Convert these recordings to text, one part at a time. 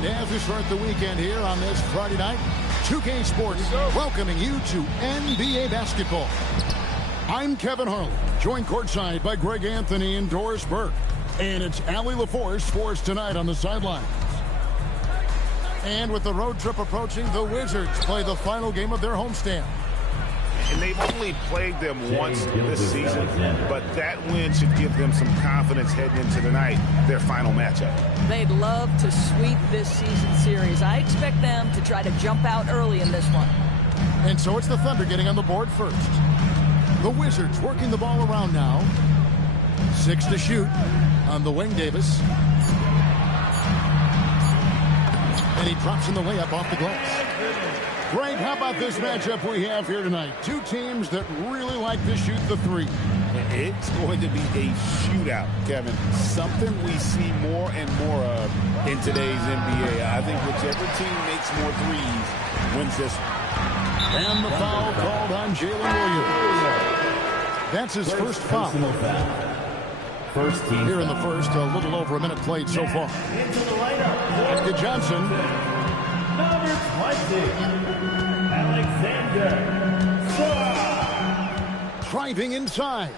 And as we start the weekend here on this Friday night, 2K Sports welcoming you to NBA basketball. I'm Kevin Harlan, joined courtside by Greg Anthony and Doris Burke. And it's Allie LaForce for us tonight on the sidelines. And with the road trip approaching, the Wizards play the final game of their homestand. And they've only played them once this season, but that win should give them some confidence heading into tonight, their final matchup. They'd love to sweep this season series. I expect them to try to jump out early in this one. And so it's the Thunder getting on the board first. The Wizards working the ball around now. 6 to shoot on the wing, Davis. And he drops in the layup off the glass. Greg, how about this matchup we have here tonight? Two teams that really like to shoot the three. It's going to be a shootout, Kevin. Something we see more and more of in today's NBA. I think whichever team makes more threes wins this one. And the foul called on Jalen Williams. That's his first foul. First team here in the first, a little over a minute played so far. Back to Johnson. Number 20, Alexander. Driving inside.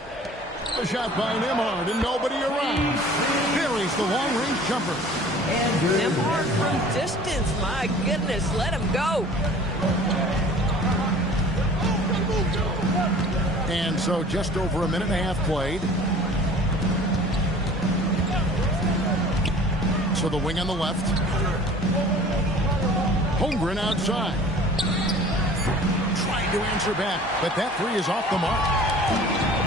A shot by Nembhard and nobody around. Buries the long-range jumper. Nembhard from distance. My goodness, let him go. And so just over a minute and a half played. So the wing on the left. Holmgren outside. Trying to answer back, but that three is off the mark.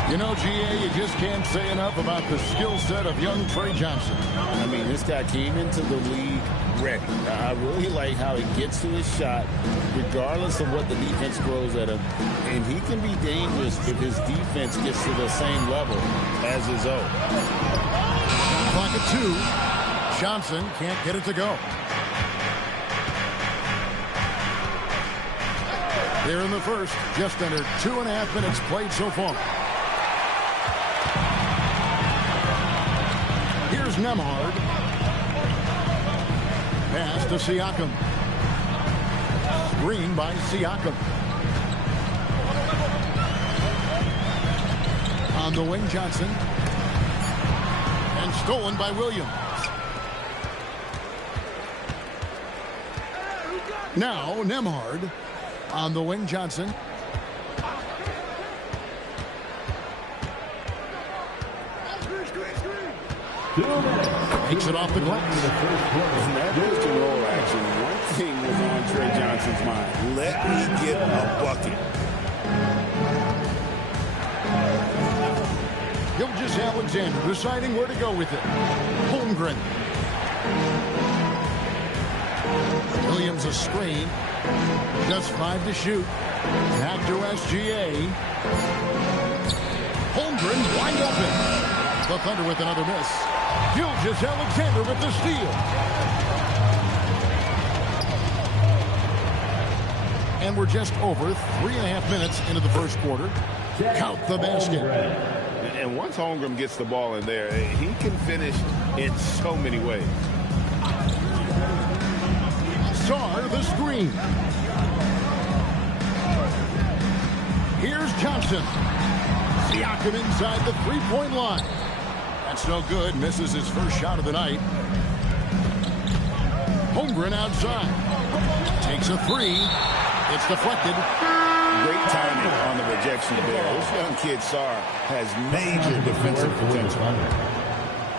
You know, GA, you just can't say enough about the skill set of young Trey Johnson. I mean, this guy came into the league ready. I really like how he gets to his shot, regardless of what the defense throws at him. And he can be dangerous if his defense gets to the same level as his own. Clock at 2. Johnson can't get it to go. Here in the first, just under 2.5 minutes played so far. Here's Nembhard. Pass to Siakam. Screen by Siakam. On the wing, Johnson. And stolen by Williams. Now, Nembhard on the wing, Johnson. Takes it off the glass. In that pick and roll action, one thing was on Trey Johnson's mind. Let me get a bucket. Gilgeous-Alexander deciding where to go with it. Holmgren. Williams a screen. Just 5 to shoot. Back to SGA. Holmgren wide open. The Thunder with another miss. Gilgeous-Alexander with the steal. And we're just over 3.5 minutes into the first quarter. Count the basket. And once Holmgren gets the ball in there, he can finish in so many ways. Sarr the screen. Here's Johnson. Siakam inside the three-point line. That's no good. Misses his first shot of the night. Holmgren outside. Takes a three. It's deflected. Great timing on the rejection there. This young kid, Sarr, has major defensive potential.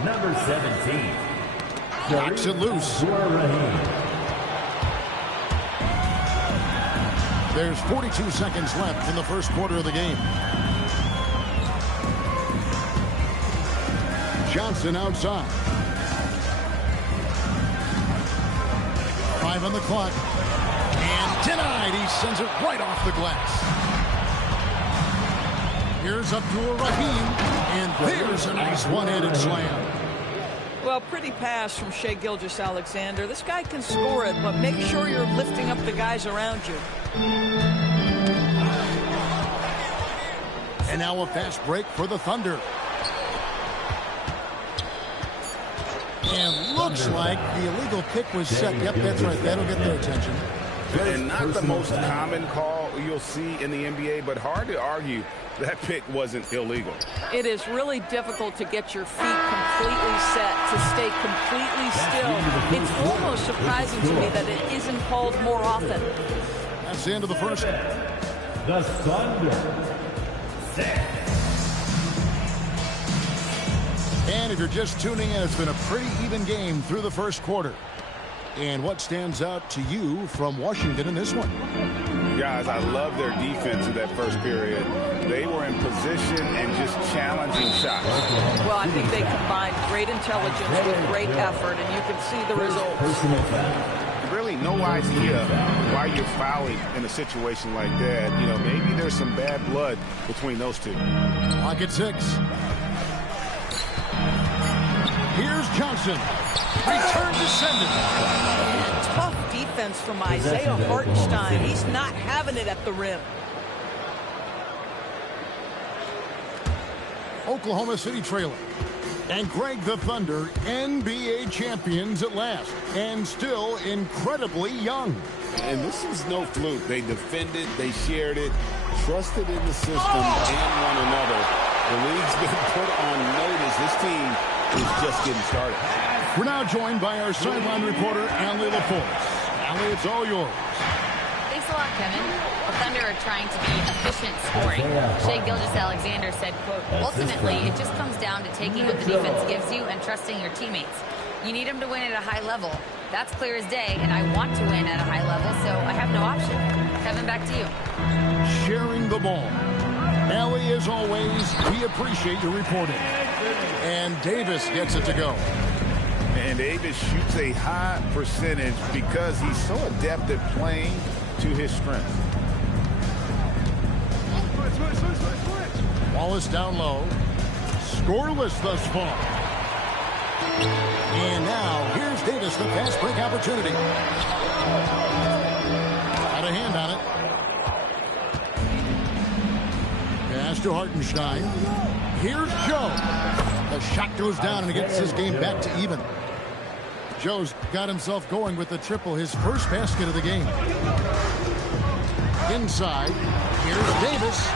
Number 17. Knocks it loose. There's 42 seconds left in the first quarter of the game. Johnson outside. 5 on the clock. And denied. He sends it right off the glass. Here's Abdul Rahim. And there's a nice one-handed slam. Well, pretty pass from Shai Gilgeous-Alexander. This guy can score it, but make sure you're lifting up the guys around you. And now a fast break for the Thunder. And look looks like the illegal kick was set. Yep, that's right. That'll get their attention. And not the most common call you'll see in the NBA, but hard to argue that pick wasn't illegal. It is really difficult to get your feet completely set, to stay completely still. It's almost surprising to me that it isn't called more often. That's the end of the first. The Thunder. 6. And if you're just tuning in, it's been a pretty even game through the first quarter. And what stands out to you from Washington in this one? Guys, I love their defense in that first period. They were in position and just challenging shots. Well, I think they combined great intelligence with great effort, and you can see the results. Really no idea why you're fouling in a situation like that. You know, maybe there's some bad blood between those two. Clock at 6. Here's Johnson. Return to sender. Tough defense from Isaiah Hartenstein. He's not having it at the rim. Oklahoma City trailing. And Greg, the Thunder, NBA champions at last. And still incredibly young. And this is no fluke. They defended, they shared it, trusted in the system and one another. The league's been put on notice. This team is just getting started. We're now joined by our sideline reporter, Allie LaForce. Allie, it's all yours. Thanks a lot, Kevin. The Thunder are trying to be efficient scoring. Shai Gilgeous-Alexander said, quote, ultimately, it just comes down to taking what the defense gives you and trusting your teammates. You need them to win at a high level. That's clear as day, and I want to win at a high level, so I have no option. Kevin, back to you. Sharing the ball. Allie, as always, we appreciate your reporting. And Davis gets it to go. And Davis shoots a high percentage because he's so adept at playing to his strength. Wallace down low. Scoreless thus far. And now, here's Davis, the fast break opportunity. Got a hand on it. Pass to Hartenstein. Here's Joe. The shot goes down and he gets his game back to even. Joe's got himself going with the triple, his first basket of the game. Inside, here's Davis.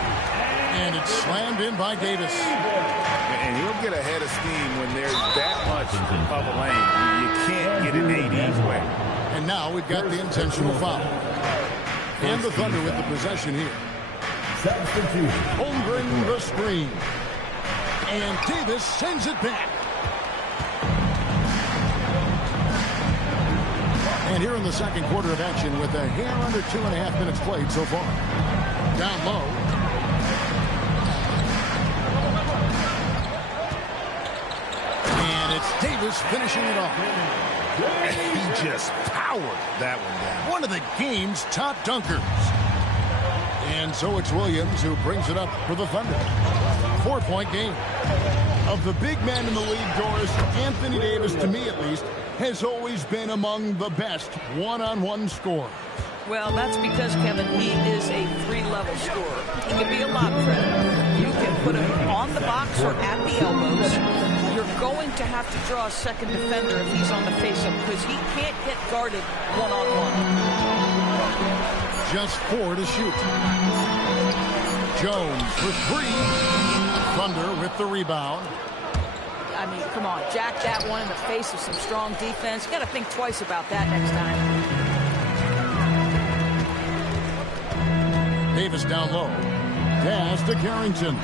And it's slammed in by Davis. And he'll get ahead of steam when there's that much of a lane. You can't get an AD's way. And now we've got the intentional foul. And the Thunder with the possession here. Substitute. Holmgren the screen. And Davis sends it back. And here in the second quarter of action with a hair under 2.5 minutes played so far. Down low. And it's Davis finishing it off. He just powered that one down. One of the game's top dunkers. And so it's Williams who brings it up for the Thunder. 4-point game. Of the big men in the league, Doris, Anthony Davis, to me at least, has always been among the best one-on-one scorers. Well, that's because, Kevin, he is a three-level scorer. He can be a lob threat. You can put him on the box or at the elbows. You're going to have to draw a second defender if he's on the face-up because he can't get guarded one-on-one. Just 4 to shoot. Jones for 3. Thunder with the rebound. I mean, come on, jack that one in the face of some strong defense. You got to think twice about that next time. Davis down low. Pass to Carrington.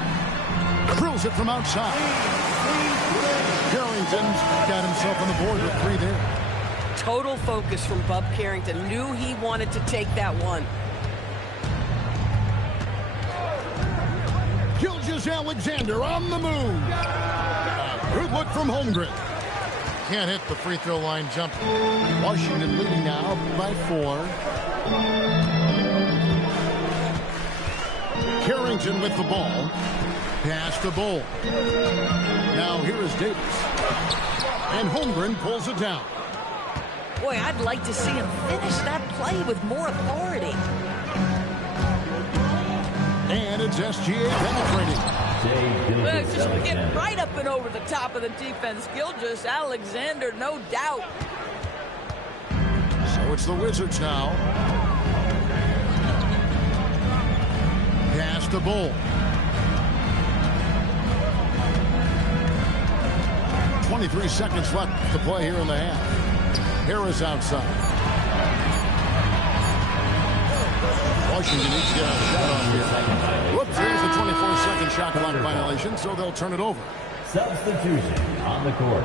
Drills it from outside. Carrington's got himself on the board with 3 there. Total focus from Bub Carrington. Knew he wanted to take that one. Gilgeous-Alexander on the move. Good look from Holmgren. Can't hit the free throw line jump. Washington leading now by 4. Carrington with the ball. Pass to Bull. Now here is Davis. And Holmgren pulls it down. Boy, I'd like to see him finish that play with more authority. And it's SGA penetrating. Just get right up and over the top of the defense. Gilgeous-Alexander, no doubt. So it's the Wizards now. Pass to Bull. 23 seconds left to play here in the half. Harris outside. Washington needs to get a shot on here. Whoops, there's a 24-second shot clock violation, so they'll turn it over. Substitution on the court.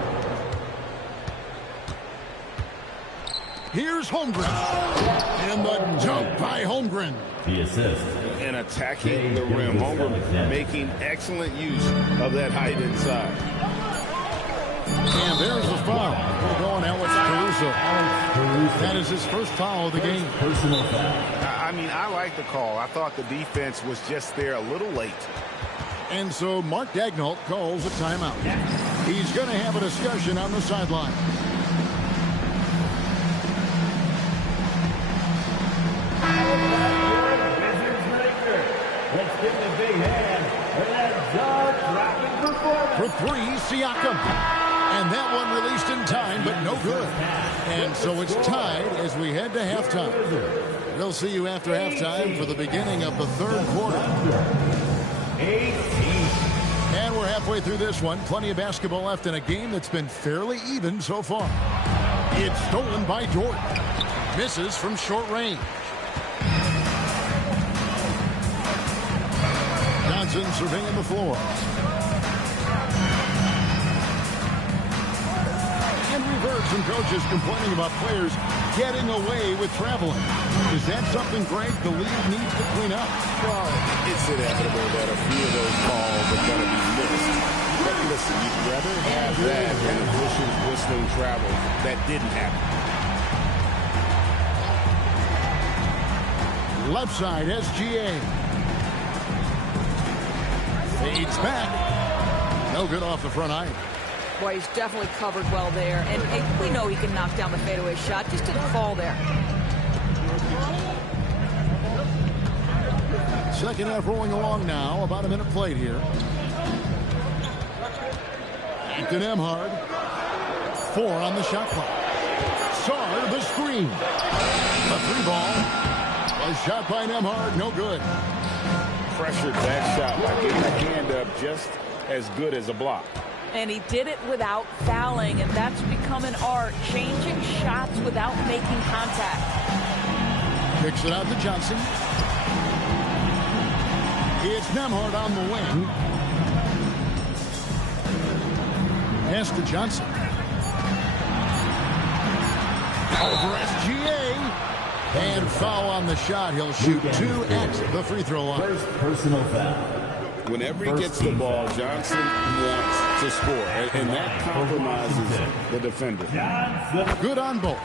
Here's Holmgren. And the dunk by Holmgren. The assist. And attacking the rim. Holmgren making excellent use of that height inside. And there's the foul. We're going Alex Caruso. That is his first foul of the game. Personal foul. I mean, I like the call. I thought the defense was just there a little late. And so Mark Daigneault calls a timeout. He's going to have a discussion on the sideline. Let's give him a big hand for that jaw-dropping performance. For three, Siakam. And that one released in time, but no good. And so it's tied as we head to halftime. We'll see you after halftime for the beginning of the third quarter. 18. And we're halfway through this one. Plenty of basketball left in a game that's been fairly even so far. It's stolen by Dort. Misses from short range. Johnson surveying the floor. And we've heard some coaches complaining about players getting away with traveling. Is that something, Greg, the league needs to clean up? Well, it's inevitable that a few of those calls are going to be missed. But listen, you'd rather have that than officials whistling travel that didn't happen. Left side, SGA. Fades back. No good off the front eye. Boy, he's definitely covered well there. And hey, we know he can knock down the fadeaway shot. Just didn't fall there. Second half rolling along now. About a minute played here. Ethan Emhard. 4 on the shot clock. Sarr, the screen. The three ball. A shot by Emhard, no good. Pressured that shot by getting a hand up just as good as a block. And he did it without fouling, and that's become an art, changing shots without making contact. Kicks it out to Johnson. It's Nembhard on the wing. Pass to Johnson. Over SGA. And foul on the shot. He'll shoot 2 at the free throw line. First personal foul. Whenever he gets the ball, Johnson wants to score, and that compromises the defender. Good on both.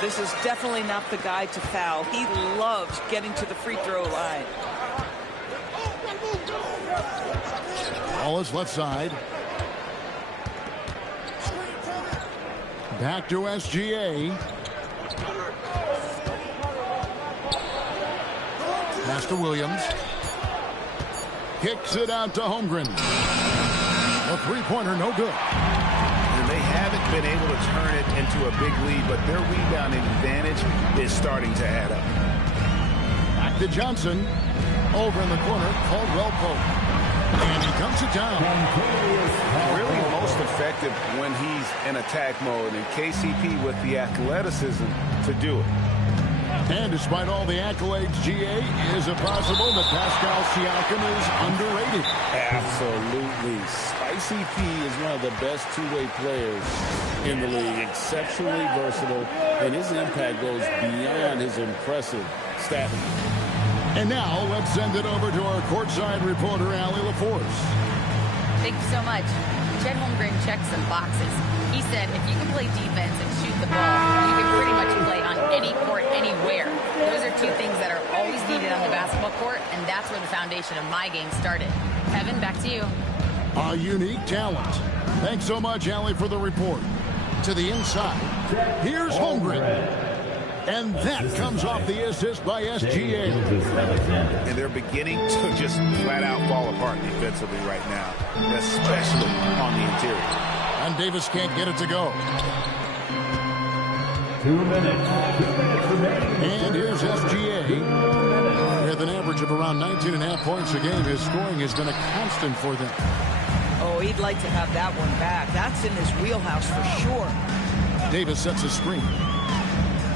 This is definitely not the guy to foul. He loves getting to the free throw line. Ball is left side. Back to SGA. Pass to Williams. Kicks it out to Holmgren. A three-pointer, no good. And they haven't been able to turn it into a big lead, but their rebounding advantage is starting to add up. Back to Johnson. Over in the corner, Caldwell Pope. And he comes it down. Really most effective when he's in attack mode, and KCP with the athleticism to do it. And despite all the accolades, GA, is it possible that Pascal Siakam is underrated? Absolutely. Spicy P is one of the best two-way players in the league. Exceptionally versatile, and his impact goes beyond his impressive stat. And now let's send it over to our courtside reporter, Allie LaForce. Thank you so much. Chet Holmgren checked some boxes. He said if you can play defense and shoot the ball, you can pretty much play on any court, anywhere. Those are 2 things that are always needed on the basketball court, and that's where the foundation of my game started. Kevin, back to you. A unique talent. Thanks so much, Allie, for the report. To the inside. Here's Holmgren. And that comes off the assist by SGA. And they're beginning to just flat out fall apart defensively right now, especially on the interior. And Davis can't get it to go. 2 minutes. 2 minutes remaining. And here's SGA. With an average of around 19.5 points a game, his scoring has been a constant for them. Oh, he'd like to have that one back. That's in his wheelhouse for sure. Davis sets a screen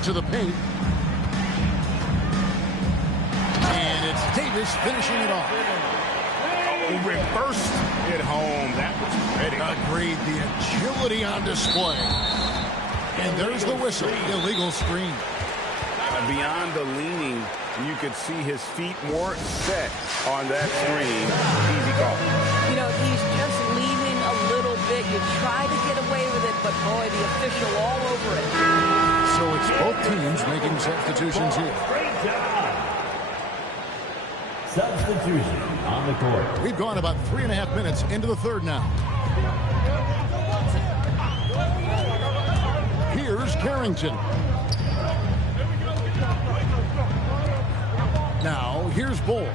to the paint. And it's Davis finishing it off. Reversed it home. That was pretty. Agreed. The agility on display. And there's the whistle. Illegal screen. Beyond the leaning, you could see his feet more set on that screen. Easy call. You know, he's just leaning a little bit. You try to get away with it, but boy, the official all over it. So it's both teams making substitutions here. Great job. Substitution on the court. We've gone about 3.5 minutes into the third now. Here's Carrington. Now, here's Bull.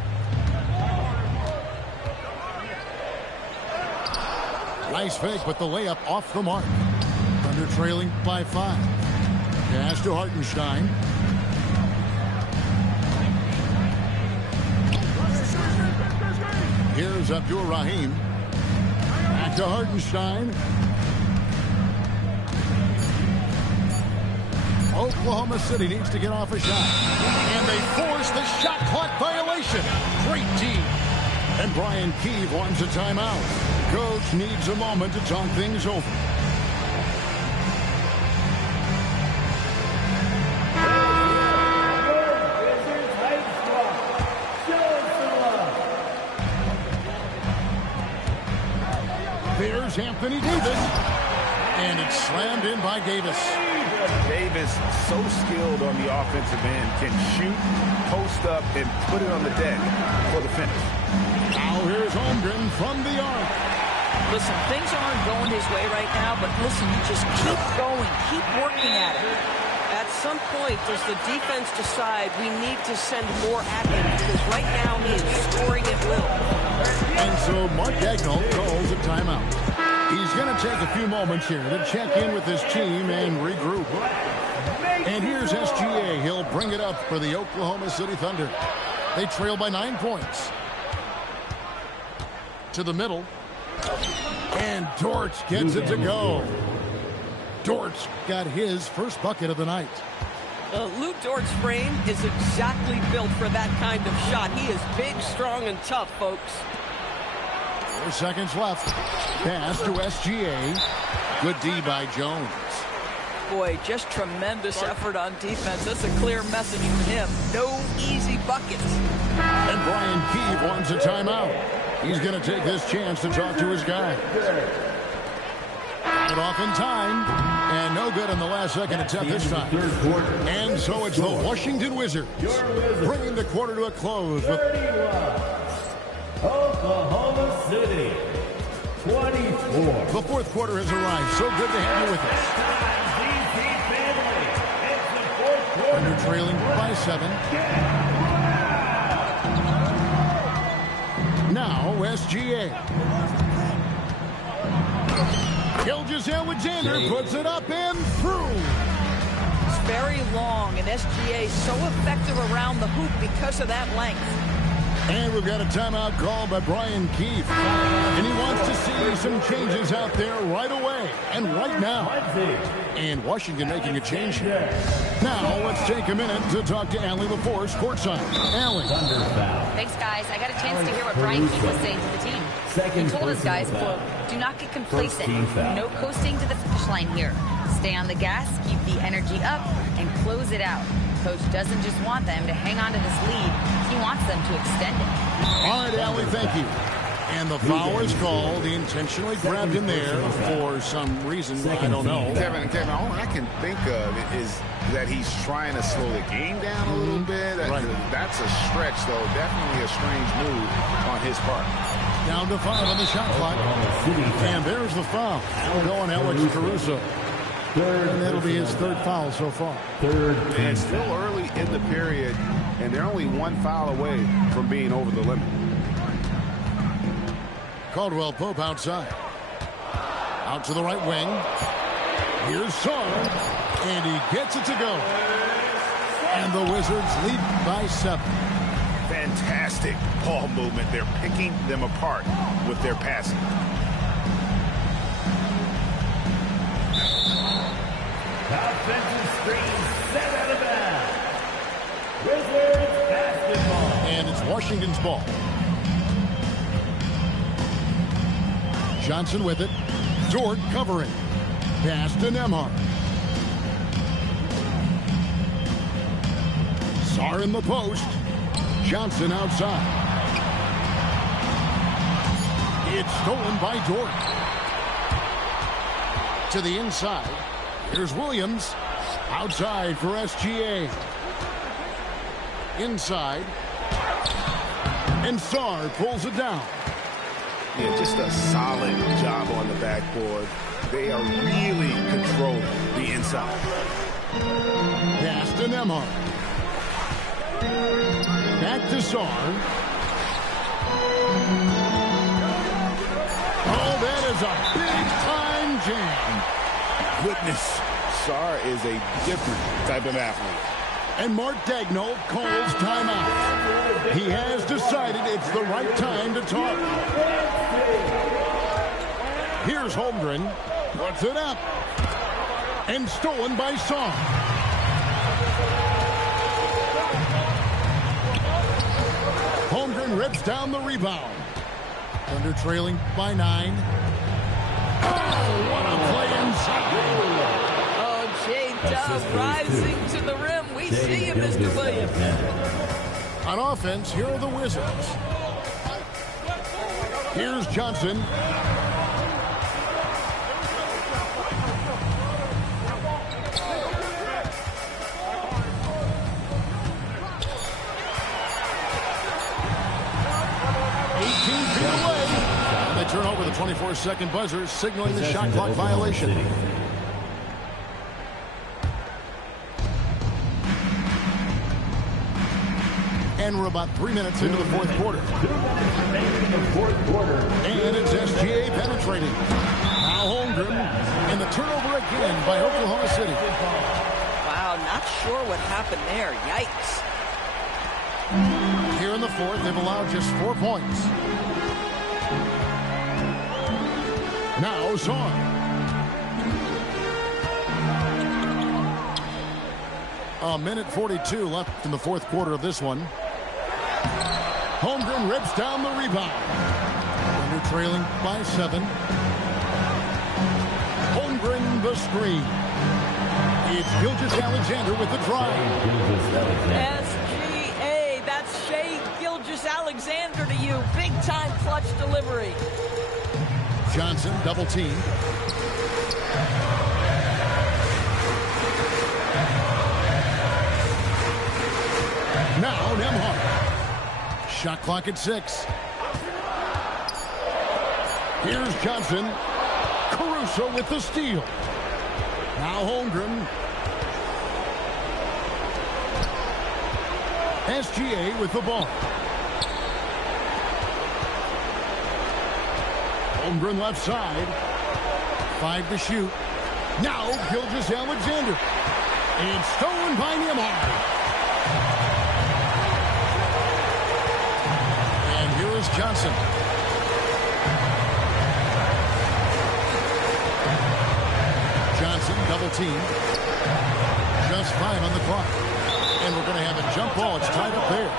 Nice fake, but the layup off the mark. Thunder trailing by 5. Pass to Hartenstein. Here's Abdul Rahim. Back to Hartenstein. Oklahoma City needs to get off a shot. And they force the shot clock violation. Great team. And Brian Keefe wants a timeout. Coach needs a moment to talk things over. There's Anthony Davis. And it's slammed in by Davis. Davis, so skilled on the offensive end, can shoot, post up, and put it on the deck for the finish. Now here's Holmgren from the arc. Listen, things aren't going his way right now, but listen, you just keep going, keep working at it. At some point, does the defense decide we need to send more at him? Because right now he is scoring at will. And so Mark Dagnall calls a timeout. He's going to take a few moments here to check in with his team and regroup. And here's SGA. He'll bring it up for the Oklahoma City Thunder. They trail by 9 points. To the middle. And Dort gets it to go. Dort got his first bucket of the night. Lou Dort's frame is exactly built for that kind of shot. He is big, strong, and tough, folks. 4 seconds left. Pass to SGA. Good D by Jones. Boy, just tremendous effort on defense. That's a clear message from him. No easy buckets. And Brian Keefe wants a timeout. He's going to take this chance to talk to his guy. Got it off in time. And no good in the last second attempt this time. And so it's the Washington Wizards bringing the quarter to a close with Oklahoma City 24. The fourth quarter has arrived. So good to have you with us. Under trailing by 7. Now SGA. Gilgeous-Alexander puts it up and through. It's very long, and SGA so effective around the hoop because of that length. And we've got a timeout called by Brian Keefe. And he wants to see some changes out there right away and right now. And Washington making a change here. Now let's take a minute to talk to Allie LaForce courtside. Allie. Thanks, guys. I got a chance to hear what Brian Keefe was saying to the team. He told his guys, quote, do not get complacent. No coasting to the finish line here. Stay on the gas, keep the energy up, and close it out. Coach doesn't just want them to hang on to this lead. He wants them to extend it. All right, Allie, thank you. And the foul is called. He intentionally grabbed him there for some reason. I don't know. Kevin, all I can think of is that he's trying to slow the game down a little bit. Right. That's a stretch, though. Definitely a strange move on his part. Down to 5 on the shot clock. And there's the foul. Going Alex Caruso. And that'll be his third foul so far. And it's still early in the period, and they're only one foul away from being over the limit. Caldwell Pope outside. Out to the right wing. Here's Saar, and he gets it to go. And the Wizards lead by 7. Fantastic ball movement. They're picking them apart with their passing. Offensive screen set out of bounds. Wizards basketball. And it's Washington's ball. Johnson with it. Dort covering. Pass to Nembhard. Saar in the post. Johnson outside. It's stolen by Dort. To the inside. Here's Williams. Outside for SGA. Inside. And Saar pulls it down. Yeah, just a solid job on the backboard. They are really controlling the inside. Pass to Nembhard. Back to Saar. Oh, that is a big-time jam. Goodness, Saar is a different type of athlete. And Mark Daigneault calls timeout. He has decided it's the right time to talk. Here's Holmgren. Puts it up. And stolen by Saar. Holmgren rips down the rebound. Thunder trailing by 9. Oh, what a play inside. Oh, J-Dub rising to the rim. We see you, Mr. Williams. On offense, here are the Wizards. Here's Johnson. Turn over the 24-second buzzer, signaling the shot clock violation. And we're about 3 minutes into the fourth quarter. And it's SGA penetrating. Now Holmgren, and the turnover again by Oklahoma City. Wow, not sure what happened there. Yikes. Here in the fourth, they've allowed just 4 points. Now Saar. A minute 42 left in the fourth quarter of this one. Holmgren rips down the rebound. Thunder trailing by 7. Holmgren the screen. It's Gilgeous-Alexander with the drive. SGA, that's Shai Gilgeous-Alexander to you. Big time clutch delivery. Johnson double team. Now Nembhard. Shot clock at 6. Here's Johnson. Caruso with the steal. Now Holmgren. SGA with the ball. Holmgren left side. 5 to shoot. Now Gilgeous-Alexander. And stolen by Nembhard. And here is Johnson. Johnson double team. Just 5 on the clock. And we're going to have a jump ball. It's tied up there.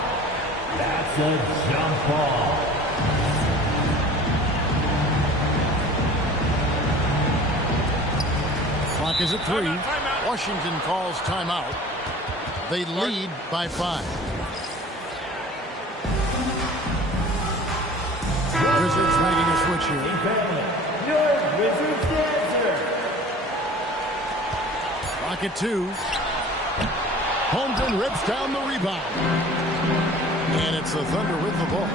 That's a jump ball. Clock is at 3. Washington calls timeout. They lead by 5. Wizards making a switch here. Your Wizards dancer. Clock at 2. Holmgren rips down the rebound. And it's the Thunder with the ball.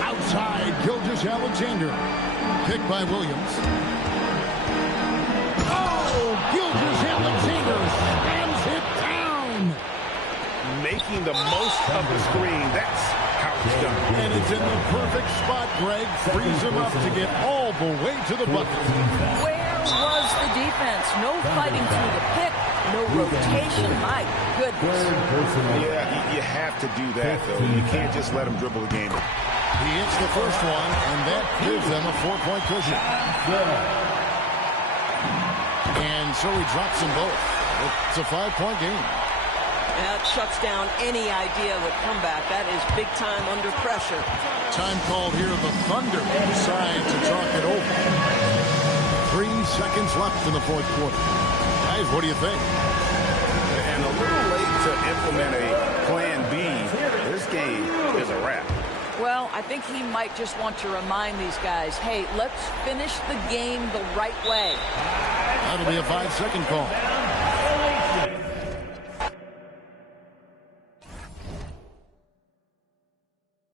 Outside, Gilgeous-Alexander. Picked by Williams. Oh, making the most of the screen. That's how it's done. And it's in the perfect spot, Greg. Frees him up to get all the way to the bucket. Where was the defense? No fighting through the pick, no rotation. My goodness. Yeah, you have to do that, though. You can't just let him dribble the game. He hits the first one, and that gives them a 4-point cushion. And so he drops them both. It's a 5-point game. That shuts down any idea of a comeback. That is big time under pressure. Time called here. The Thunder decide to talk it over. 3 seconds left in the fourth quarter. Guys, what do you think? And a little late to implement a plan B. This game is a wrap. Well, I think he might just want to remind these guys, hey, let's finish the game the right way. That'll be a 5-second call.